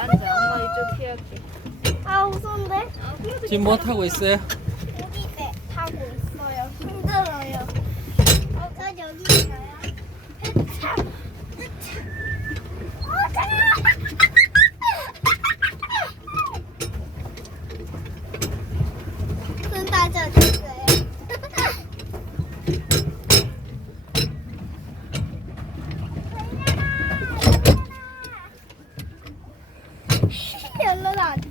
앉아. 엄마 이쪽 피할게. 아 무서운데? 지금 뭐 타고 있어요? 오리배 타고 있어요. 힘들어요. 저 여기 있어요. 으차, 으차. 손 다쳤어요. 열로는 안 돼.